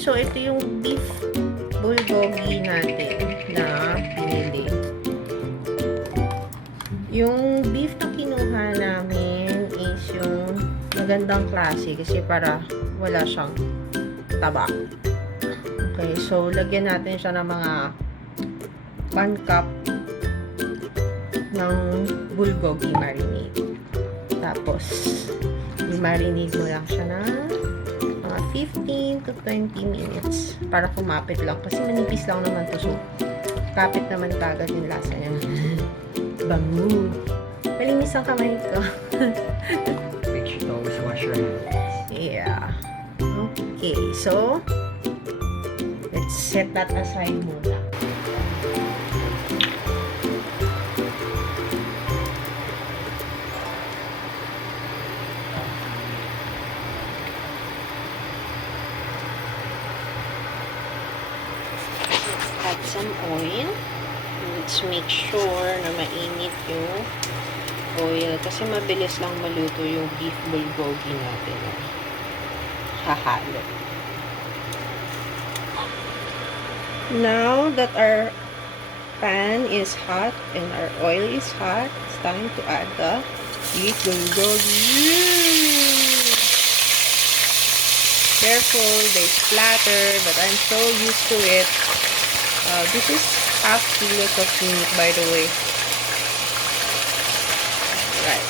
so ito yung beef bulgogi natin na pinili. Yung beef na kinuha namin is yung magandang klase kasi para wala siyang taba. Okay, so lagyan natin siya ng mga 1 cup ng bulgogi marinade. Tapos, i-marinade mo lang siya na mga 15 to 20 minutes para kumapit lang. Kasi manipis lang naman to. So, kapit naman kagad yung lasa niya. Bango. Malinis ang kamay ko. Make sure to always wash your hands. Yeah. Okay. So, let's set that aside muna. Add some oil. Let's make sure na mainit yung oil kasi mabilis lang maluto yung beef bulgogi natin. Hahalo. Now that our pan is hot and our oil is hot, it's time to add the beef bulgogi. Careful, they splatter, but I'm so used to it. This is half kilos of meat, by the way. Right.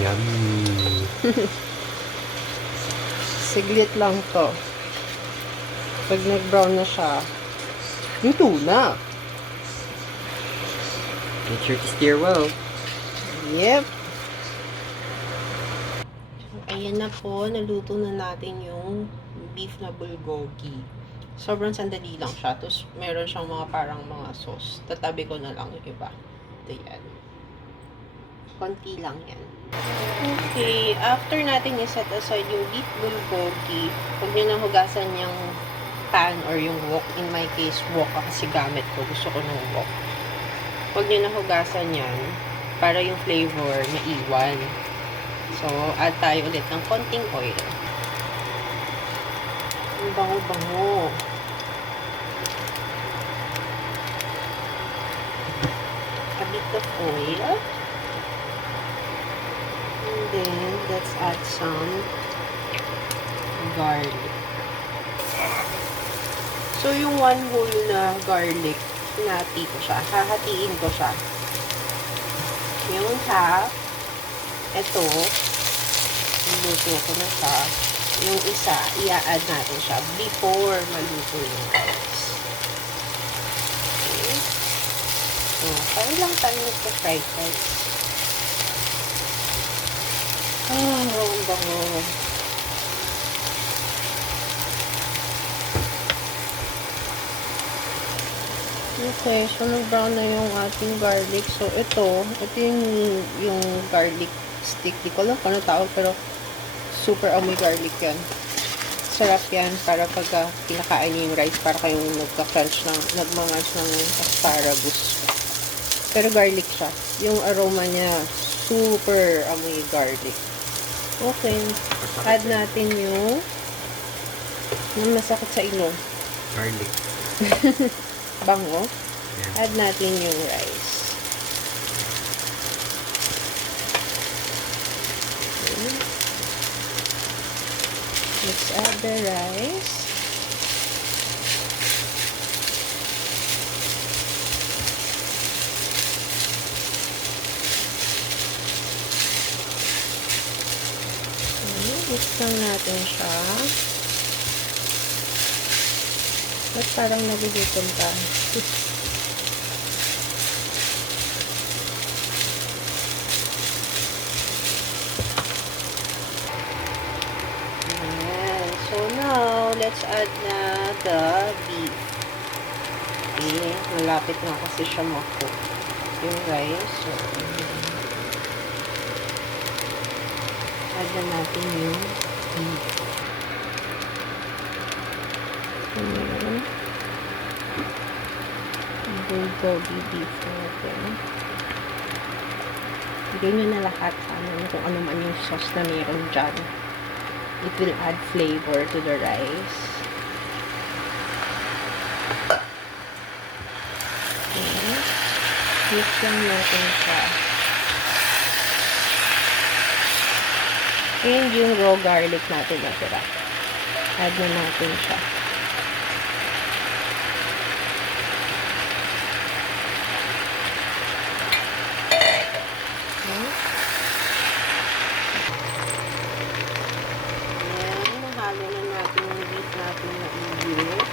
Yummy. Siglit lang to. Pag nag-brown na siya, luto na. Make sure to steer well. Yep. Ayan na po, naluto na natin yung beef na bulgogi. Sobrang sandali lang siya. Tapos, meron siyang mga parang mga sauce. Tatabi ko na lang yung iba. Ito yan. Konti lang yan. Okay, after natin i-set aside yung beef bulgogi, huwag nyo nang hugasan yung pan or yung wok. In my case, wok kasi gamit ko. Gusto ko ng wok. Huwag nyo nang hugasan yan para yung flavor maiwan. So, add tayo ulit ng konting oil. Ang bango-bango. A bit of oil. And then, let's add some garlic. So, yung 1 whole na garlic, hinati ko siya. Hahatiin ko siya. Yung half, ito, luto ko na siya. Yung isa, i-add natin siya before maluto yung rice. Okay. So, kaya lang tayo nagpa-fried rice. Ah, ang bango. Okay, so nag-brown na yung ating garlic. So, ito yung garlic stick. Di ko alam kung ano tawag, pero super amoy garlic yan. Sarap yan para pagka kinakain niyo yung rice, para kayong nagka-crunch ng, nagmamunch ng asparagus. Pero garlic siya. Yung aroma niya, super amoy garlic. Okay. Add natin yung masakit sa ilong. Garlic. Bango. Yeah. Add natin yung rice. Okay. Let's add the rice. Okay, mix lang natin siya. Ba't parang nagugutom ka? Ayan. So now, let's add na the beef. Okay. Malapit na kasi siya ma-cook. Yung rice. So, add na natin yung beef. Ayan. Bulgogi beef natin. Ilagay nyo na lahat sa kung ano man yung sauce na meron dyan. It will add flavor to the rice. Okay. Mix lang natin siya. And yung raw garlic natin natira. Add na natin siya. Okay. Ayan, mahalo na natin yung beef natin na i-beef.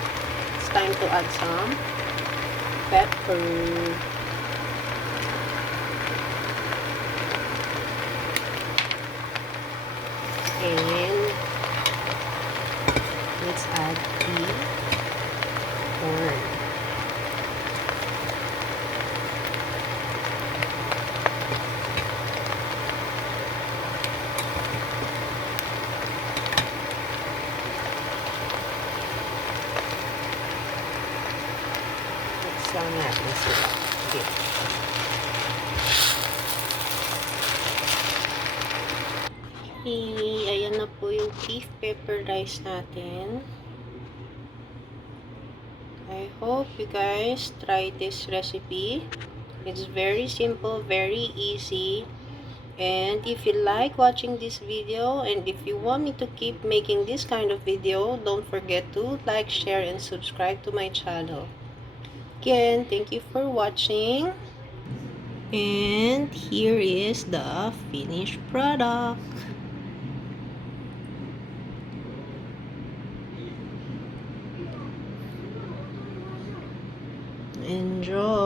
It's time to add some pepper. And let's add the corn. Mix lang natin sila. Okay. Ayan na po yung beef pepper rice natin. I hope you guys try this recipe. It's very simple, very easy. And if you like watching this video, and if you want me to keep making this kind of video, don't forget to like, share, and subscribe to my channel. Again, thank you for watching. And here is the finished product. Enjoy!